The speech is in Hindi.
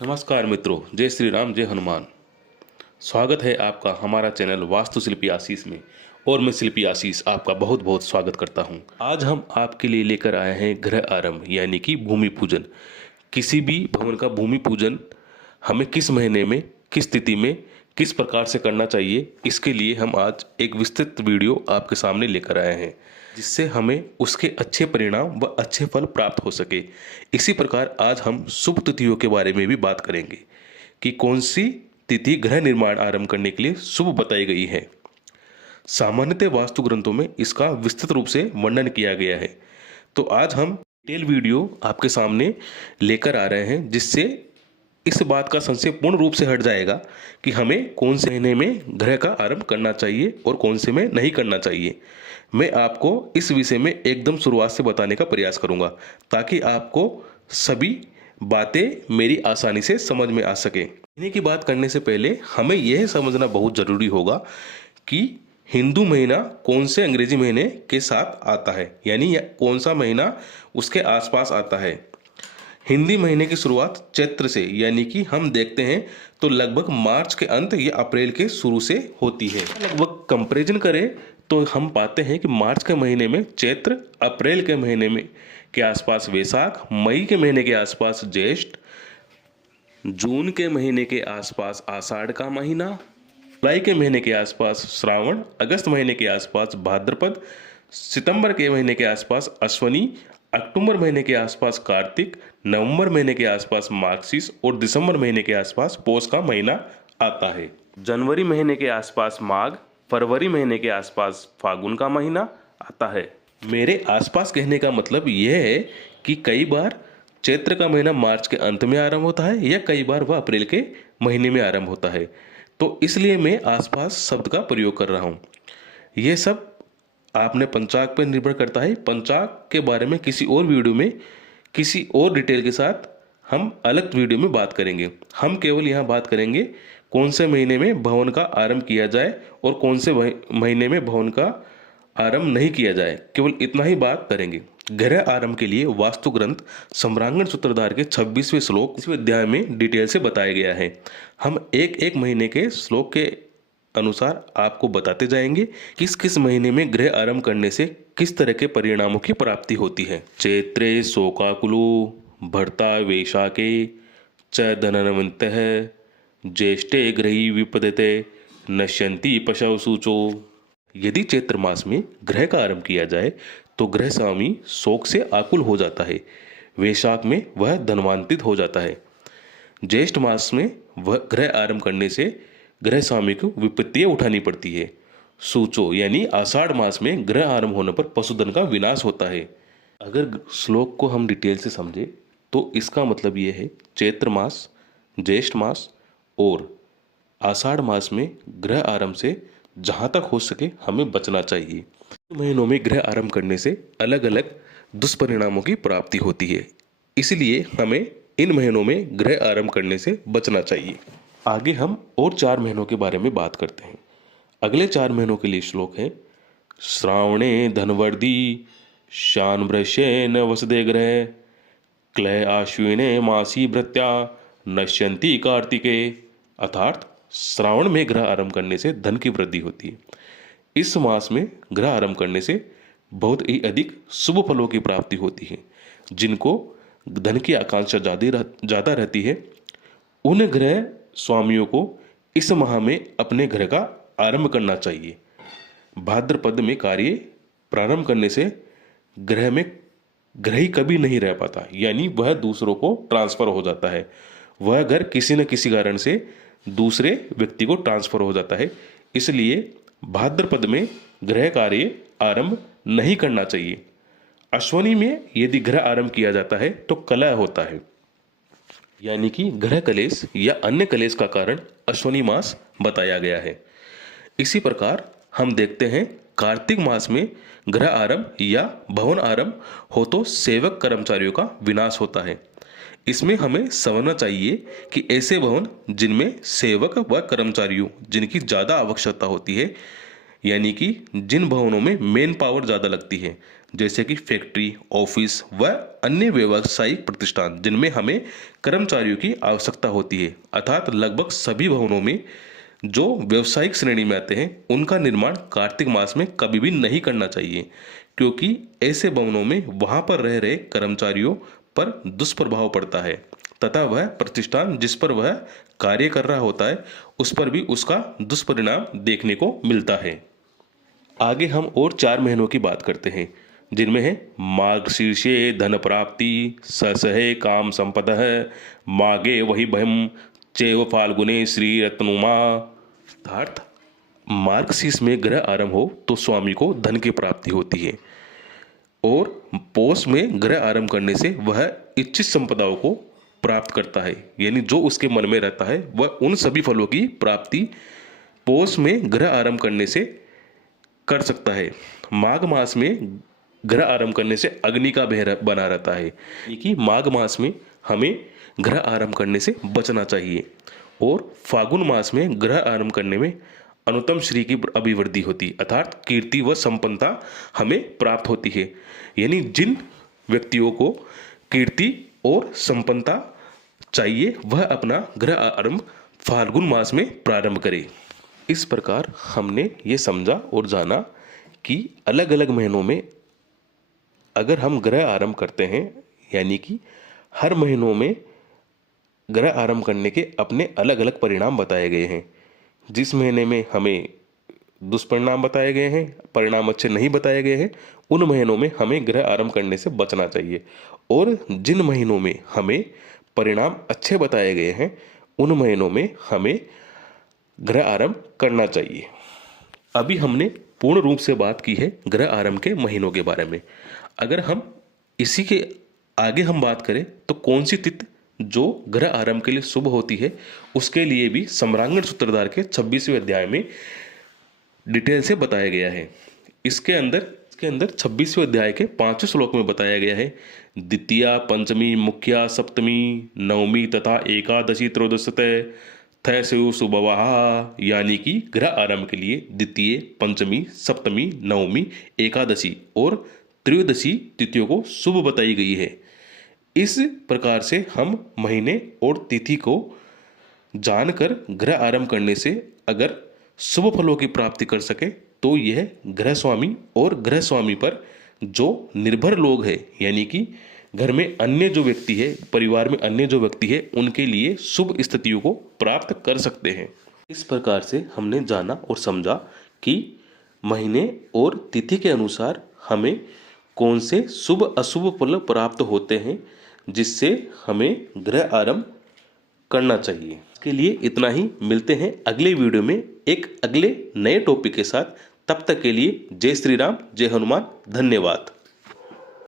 नमस्कार मित्रों, जय श्री राम, जय हनुमान। स्वागत है आपका हमारा चैनल वास्तुशिल्पी आशीष में। और मैं शिल्पी आशीष आपका बहुत बहुत स्वागत करता हूं। आज हम आपके लिए लेकर आए हैं गृह आरंभ यानी कि भूमि पूजन। किसी भी भवन का भूमि पूजन हमें किस महीने में, किस तिथि में, किस प्रकार से करना चाहिए, इसके लिए हम आज एक विस्तृत वीडियो आपके सामने लेकर आए हैं, जिससे हमें उसके अच्छे परिणाम व अच्छे फल प्राप्त हो सके। इसी प्रकार आज हम शुभ तिथियों के बारे में भी बात करेंगे कि कौन सी तिथि गृह निर्माण आरंभ करने के लिए शुभ बताई गई है। सामान्यतः वास्तु ग्रंथों में इसका विस्तृत रूप से वर्णन किया गया है। तो आज हम डिटेल वीडियो आपके सामने लेकर आ रहे हैं, जिससे इस बात का संशय पूर्ण रूप से हट जाएगा कि हमें कौन से महीने में गृह का आरंभ करना चाहिए और कौन से में नहीं करना चाहिए। मैं आपको इस विषय में एकदम शुरुआत से बताने का प्रयास करूंगा, ताकि आपको सभी बातें मेरी आसानी से समझ में आ सके। महीने की बात करने से पहले हमें यह समझना बहुत जरूरी होगा कि हिंदू महीना कौन से अंग्रेजी महीने के साथ आता है, यानी कौन सा महीना उसके आसपास आता है। हिंदी महीने की शुरुआत चैत्र से, यानी कि हम देखते हैं तो लगभग मार्च के अंत या अप्रैल के शुरू से होती है। लगभग कंपैरिजन करें तो हम पाते हैं कि मार्च के महीने में चैत्र, अप्रैल के महीने में के आसपास वैशाख, मई के महीने के आसपास ज्येष्ठ, जून के महीने के आसपास आषाढ़ का महीना, जुलाई के महीने के आसपास श्रावण, अगस्त महीने के आसपास भाद्रपद, सितंबर के महीने के आसपास अश्वनी, अक्टूबर महीने के आसपास कार्तिक, नवंबर महीने के आसपास मार्गशीर्ष और दिसंबर महीने के आसपास पौष का महीना आता है। जनवरी महीने के आसपास माघ, फरवरी महीने के आसपास फागुन का महीना आता है। मेरे आसपास कहने का मतलब यह है कि कई बार चैत्र का महीना मार्च के अंत में आरंभ होता है या कई बार वह अप्रैल के महीने में आरंभ होता है। तो इसलिए मैं आसपास शब्द का प्रयोग कर रहा हूँ। यह सब आपने पंचांग पर निर्भर करता है। पंचांग के बारे में किसी और वीडियो में किसी और डिटेल के साथ हम अलग वीडियो में बात करेंगे। हम केवल यहाँ बात करेंगे कौन से महीने में भवन का आरंभ किया जाए और कौन से महीने में भवन का आरंभ नहीं किया जाए, केवल इतना ही बात करेंगे। गृह आरंभ के लिए वास्तु ग्रंथ सम्रांगण सूत्रधार के 26वें श्लोक इस अध्याय में डिटेल से बताया गया है। हम एक एक महीने के श्लोक के अनुसार आपको बताते जाएंगे किस किस महीने में गृह आरंभ करने से किस तरह के परिणामों की प्राप्ति होती है। चैत्रे शोकाकुलो भर्ता वैशाखे च धनवन्तः ज्येष्ठे गृही विपदते नश्यन्ति पशव सूचो। यदि चैत्र मास में गृह का आरंभ किया जाए तो गृह स्वामी शोक से आकुल हो जाता है, वैशाख में वह धनवान्वित हो जाता है, ज्येष्ठ मास में वह गृह आरंभ करने से गृह स्वामी को विपत्तियां उठानी पड़ती है, सूचो यानी आषाढ़ मास में गृह आरंभ होने पर पशुधन का विनाश होता है। अगर श्लोक को हम डिटेल से समझे तो इसका मतलब यह है चैत्र मास, ज्येष्ठ मास और आषाढ़ मास में गृह आरंभ से जहाँ तक हो सके हमें बचना चाहिए। महीनों में गृह आरंभ करने से अलग अलग दुष्परिणामों की प्राप्ति होती है, इसलिए हमें इन महीनों में गृह आरंभ करने से बचना चाहिए। आगे हम और 4 महीनों के बारे में बात करते हैं। अगले 4 महीनों के लिए श्लोक है श्रावणे धनवर्दी शानवृषेण वसदे ग्रह क्लय आश्विने मासी भृत्या नश्यन्ति कार्तिके। अर्थात श्रावण में गृह आरंभ करने से धन की वृद्धि होती है। इस मास में गृह आरंभ करने से बहुत ही अधिक शुभ फलों की प्राप्ति होती है। जिनको धन की आकांक्षा ज़्यादा रहती है उन गृह स्वामियों को इस माह में अपने घर का आरंभ करना चाहिए। भाद्रपद में कार्य प्रारंभ करने से ग्रही कभी नहीं रह पाता, यानी वह दूसरों को ट्रांसफर हो जाता है। वह घर किसी न किसी कारण से दूसरे व्यक्ति को ट्रांसफर हो जाता है। इसलिए भाद्रपद में गृह कार्य आरंभ नहीं करना चाहिए। अश्वनी में यदि गृह आरंभ किया जाता है तो कलह होता है, यानी कि गृह कलेश या अन्य कलेश का कारण अश्वनी मास बताया गया है। इसी प्रकार हम देखते हैं कार्तिक मास में गृह आरंभ या भवन आरंभ हो तो सेवक कर्मचारियों का विनाश होता है। इसमें हमें समझना चाहिए कि ऐसे भवन जिनमें सेवक व कर्मचारियों जिनकी ज़्यादा आवश्यकता होती है, यानी कि जिन भवनों में मेन पावर ज़्यादा लगती है, जैसे कि फैक्ट्री, ऑफिस व अन्य व्यावसायिक प्रतिष्ठान जिनमें हमें कर्मचारियों की आवश्यकता होती है, अर्थात लगभग सभी भवनों में जो व्यावसायिक श्रेणी में आते हैं उनका निर्माण कार्तिक मास में कभी भी नहीं करना चाहिए, क्योंकि ऐसे भवनों में वहां पर रह रहे कर्मचारियों पर दुष्प्रभाव पड़ता है तथा वह प्रतिष्ठान जिस पर वह कार्य कर रहा होता है उस पर भी उसका दुष्परिणाम देखने को मिलता है। आगे हम और 4 महीनों की बात करते हैं, जिनमें है मार्गशीर्षे धन प्राप्ति, ससहे काम संपदः, मागे वही भयम, चैव फाल्गुने श्री रत्नुमा। अर्थात मार्गशीर्ष में ग्रह आरंभ हो तो स्वामी को धन की प्राप्ति होती है, और पौष में ग्रह आरंभ करने से वह इच्छित संपदाओं को प्राप्त करता है, यानी जो उसके मन में रहता है वह उन सभी फलों की प्राप्ति पौष में ग्रह आरंभ करने से कर सकता है। माघ मास में ग्रह आरंभ करने से अग्नि का भय बना रहता है, यानी कि माघ मास में हमें ग्रह आरंभ करने से बचना चाहिए। और फागुन मास में ग्रह आरंभ करने में अनुत्तम श्री की अभिवृद्धि होती, अर्थात कीर्ति व संपन्नता हमें प्राप्त होती है। यानी जिन व्यक्तियों को कीर्ति और संपन्नता चाहिए वह अपना ग्रह आरंभ फाल्गुन मास में प्रारंभ करे। इस प्रकार हमने ये समझा और जाना कि अलग अलग महीनों में अगर हम ग्रह आरंभ करते हैं, यानी कि हर महीनों में ग्रह आरंभ करने के अपने अलग अलग परिणाम बताए गए हैं। जिस महीने में हमें दुष्परिणाम बताए गए हैं, परिणाम अच्छे नहीं बताए गए हैं, उन महीनों में हमें ग्रह आरंभ करने से बचना चाहिए, और जिन महीनों में हमें परिणाम अच्छे बताए गए हैं उन महीनों में हमें ग्रह आरंभ करना चाहिए। अभी हमने पूर्ण रूप से बात की है ग्रह आरंभ के महीनों के बारे में। अगर हम इसी के आगे हम बात करें तो कौन सी तिथि जो ग्रह आरंभ के लिए शुभ होती है, उसके लिए भी सम्रांगण सूत्रधार के 26वें अध्याय में डिटेल से बताया गया है। इसके अंदर 26वें अध्याय के 5वें श्लोक में बताया गया है, द्वितीया पंचमी मुख्या सप्तमी नवमी तथा एकादशी त्रयोदशतः थैसु सुबवाह, यानी कि ग्रह आरंभ के लिए द्वितीय, पंचमी, सप्तमी, नवमी, एकादशी और त्रयोदशी तिथियों को शुभ बताई गई है। इस प्रकार से हम महीने और तिथि को जानकर ग्रह आरंभ करने से अगर शुभ फलों की प्राप्ति कर सके तो यह ग्रह स्वामी और ग्रह स्वामी पर जो निर्भर लोग हैं, यानी कि घर में अन्य जो व्यक्ति है, परिवार में अन्य जो व्यक्ति है, उनके लिए शुभ स्थितियों को प्राप्त कर सकते हैं। इस प्रकार से हमने जाना और समझा कि महीने और तिथि के अनुसार हमें कौन से शुभ अशुभ फल प्राप्त होते हैं जिससे हमें ग्रह आरंभ करना चाहिए। इसके लिए इतना ही, मिलते हैं अगले वीडियो में एक अगले नए टॉपिक के साथ। तब तक के लिए जय श्री राम, जय हनुमान, धन्यवाद।